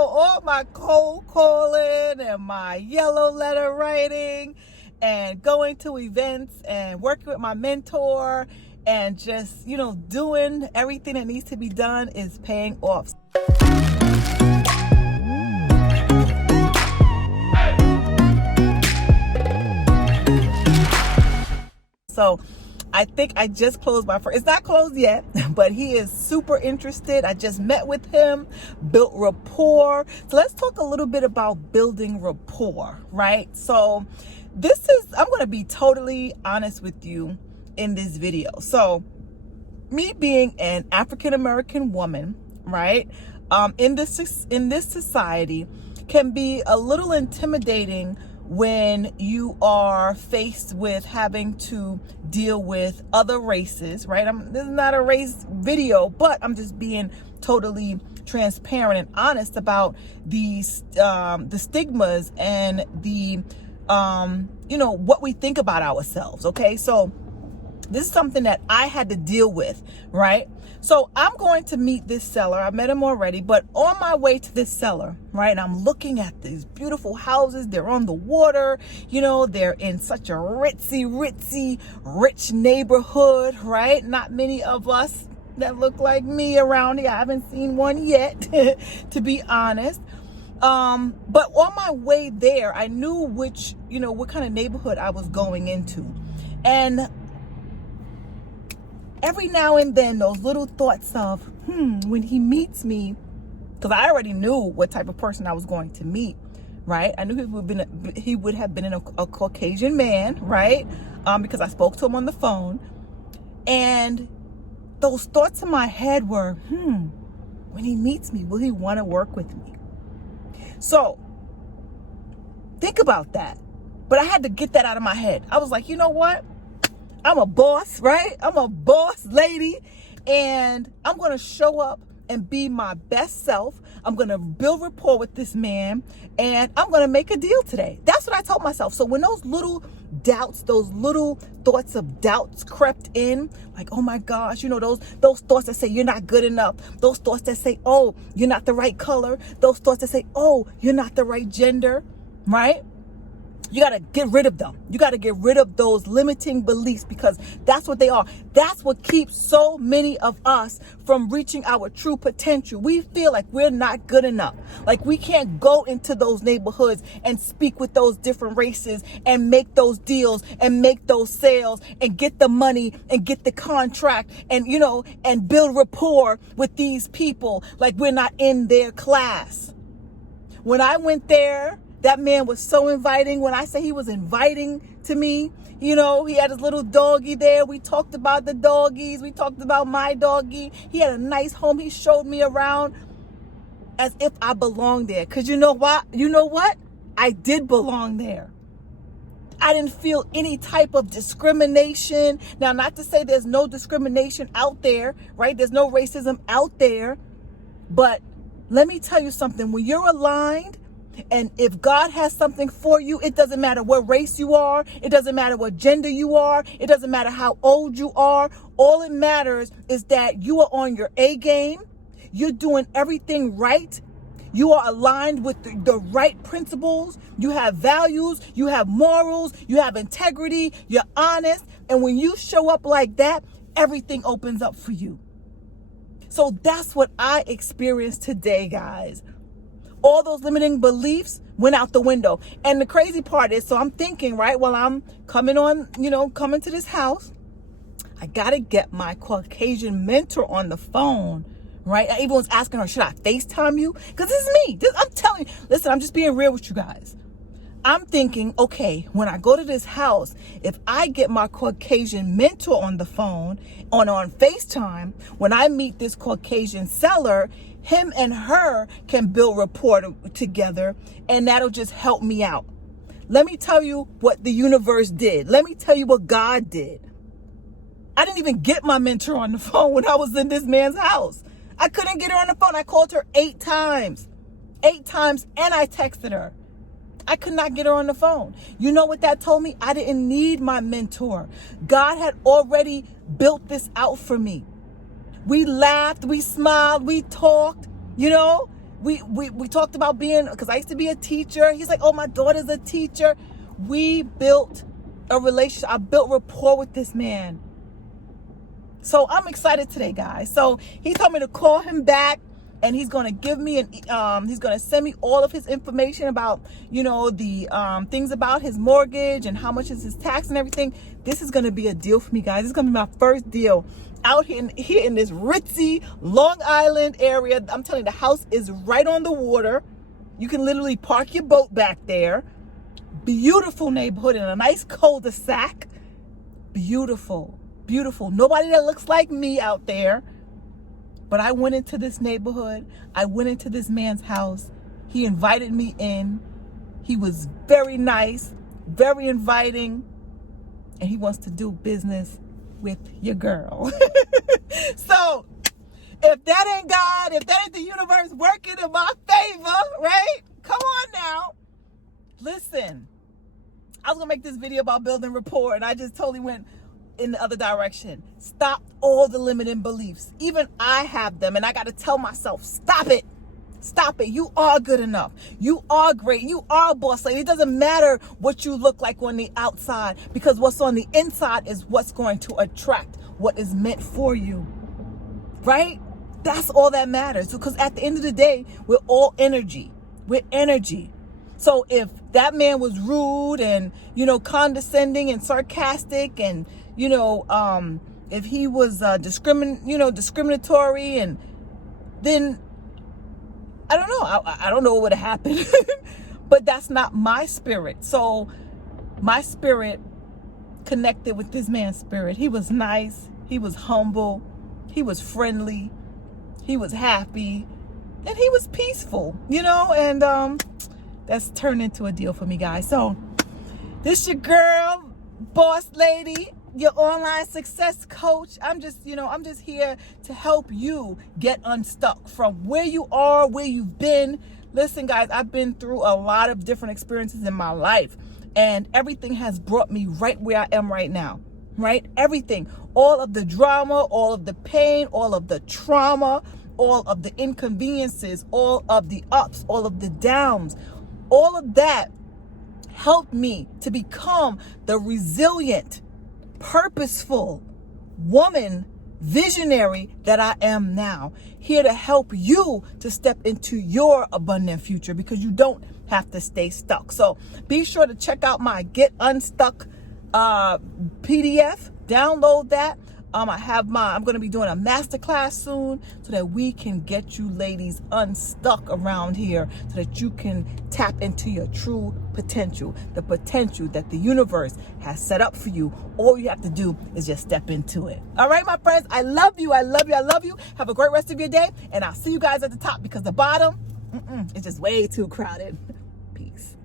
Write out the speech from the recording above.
all my cold calling and my yellow letter writing and going to events and working with my mentor and just, doing everything that needs to be done is paying off. So I think I just closed my first. It's not closed yet, but he is super interested. I just met with him, built rapport. So let's talk a little bit about building rapport, right? So I'm going to be totally honest with you in this video. So me being an African-American woman, right, in this society can be a little intimidating when you are faced with having to deal with other races, right? This is not a race video, but I'm just being totally transparent and honest about the stigmas and the what we think about ourselves. Okay, so this is something that I had to deal with, right? So I'm going to meet this seller. I met him already, but on my way to this seller, right, and I'm looking at these beautiful houses. They're on the water, they're in such a ritzy, rich neighborhood, right? Not many of us that look like me around here. I haven't seen one yet, to be honest. But on my way there, I knew what kind of neighborhood I was going into. And every now and then, those little thoughts of, when he meets me, because I already knew what type of person I was going to meet, right? I knew he would have been a Caucasian man, right? Because I spoke to him on the phone. And those thoughts in my head were, when he meets me, will he want to work with me? So think about that. But I had to get that out of my head. I was like, you know what? I'm a boss, right? I'm a boss lady, and I'm going to show up and be my best self. I'm going to build rapport with this man, and I'm going to make a deal today. That's what I told myself. So when those little doubts, those little thoughts of doubts crept in, like, oh my gosh, those thoughts that say you're not good enough, those thoughts that say, oh, you're not the right color, those thoughts that say, oh, you're not the right gender, right? You got to get rid of them. You got to get rid of those limiting beliefs, because that's what they are. That's what keeps so many of us from reaching our true potential. We feel like we're not good enough. Like we can't go into those neighborhoods and speak with those different races and make those deals and make those sales and get the money and get the contract and, and build rapport with these people like we're not in their class. When I went there, that man was so inviting. When I say he was inviting to me, he had his little doggie there. We talked about the doggies. We talked about my doggie. He had a nice home. He showed me around as if I belonged there. Because you know what? I did belong there. I didn't feel any type of discrimination. Now, not to say there's no discrimination out there, right? There's no racism out there. But let me tell you something. When you're aligned, and if God has something for you, it doesn't matter what race you are. It doesn't matter what gender you are. It doesn't matter how old you are. All it matters is that you are on your A game. You're doing everything right. You are aligned with the right principles. You have values. You have morals. You have integrity. You're honest. And when you show up like that, everything opens up for you. So that's what I experienced today, guys. All those limiting beliefs went out the window. And the crazy part is, so I'm thinking, right, while I'm coming to this house, I got to get my Caucasian mentor on the phone, right? I even was asking her, should I FaceTime you? Because this is me. I'm telling you. Listen, I'm just being real with you guys. I'm thinking, okay, when I go to this house, if I get my Caucasian mentor on the phone, on FaceTime, when I meet this Caucasian seller, him and her can build rapport together, and that'll just help me out. Let me tell you what the universe did. Let me tell you what God did. I didn't even get my mentor on the phone when I was in this man's house. I couldn't get her on the phone. I called her 8 times. 8 times, and I texted her. I could not get her on the phone. You know what that told me? I didn't need my mentor. God had already built this out for me. We laughed, we smiled, we talked, We talked about being, because I used to be a teacher. He's like, oh, my daughter's a teacher. We built a relationship. I built rapport with this man. So I'm excited today, guys. So he told me to call him back, and he's going to give me he's going to send me all of his information about, the things about his mortgage and how much is his tax and everything. This is going to be a deal for me, guys. This is going to be my first deal out here in this ritzy Long Island area. I'm telling you, the house is right on the water. You can literally park your boat back there. Beautiful neighborhood in a nice cul-de-sac. Beautiful, beautiful. Nobody that looks like me out there. But I went into this neighborhood. I went into this man's house. He invited me in. He was very nice, very inviting, and he wants to do business with your girl. So if that ain't God, if that ain't the universe working in my favor, right? Come on now. Listen, I was going to make this video about building rapport, and I just totally went in the other direction. Stop all the limiting beliefs. Even I have them, and I got to tell myself, stop it. Stop it. You are good enough. You are great. You are a boss lady. It doesn't matter what you look like on the outside, because what's on the inside is what's going to attract what is meant for you. Right? That's all that matters. Because at the end of the day, we're all energy. We're energy. So if that man was rude and, condescending and sarcastic, and, if he was discriminatory, and then I don't know. I don't know what would have happened. But that's not my spirit. So my spirit connected with this man's spirit. He was nice. He was humble. He was friendly. He was happy. And he was peaceful, and that's turned into a deal for me, guys. So this your girl, boss lady, your online success coach. I'm just here to help you get unstuck from where you are, where you've been. Listen, guys, I've been through a lot of different experiences in my life, and everything has brought me right where I am right now, right? Everything, all of the drama, all of the pain, all of the trauma, all of the inconveniences, all of the ups, all of the downs, all of that helped me to become the resilient, purposeful woman, visionary that I am now, here to help you to step into your abundant future, because you don't have to stay stuck. So be sure to check out my Get Unstuck PDF. Download that. I'm going to be doing a masterclass soon, so that we can get you ladies unstuck around here, so that you can tap into your true potential, the potential that the universe has set up for you. All you have to do is just step into it. All right, my friends, I love you. I love you. I love you. Have a great rest of your day. And I'll see you guys at the top, because the bottom, it's just way too crowded. Peace.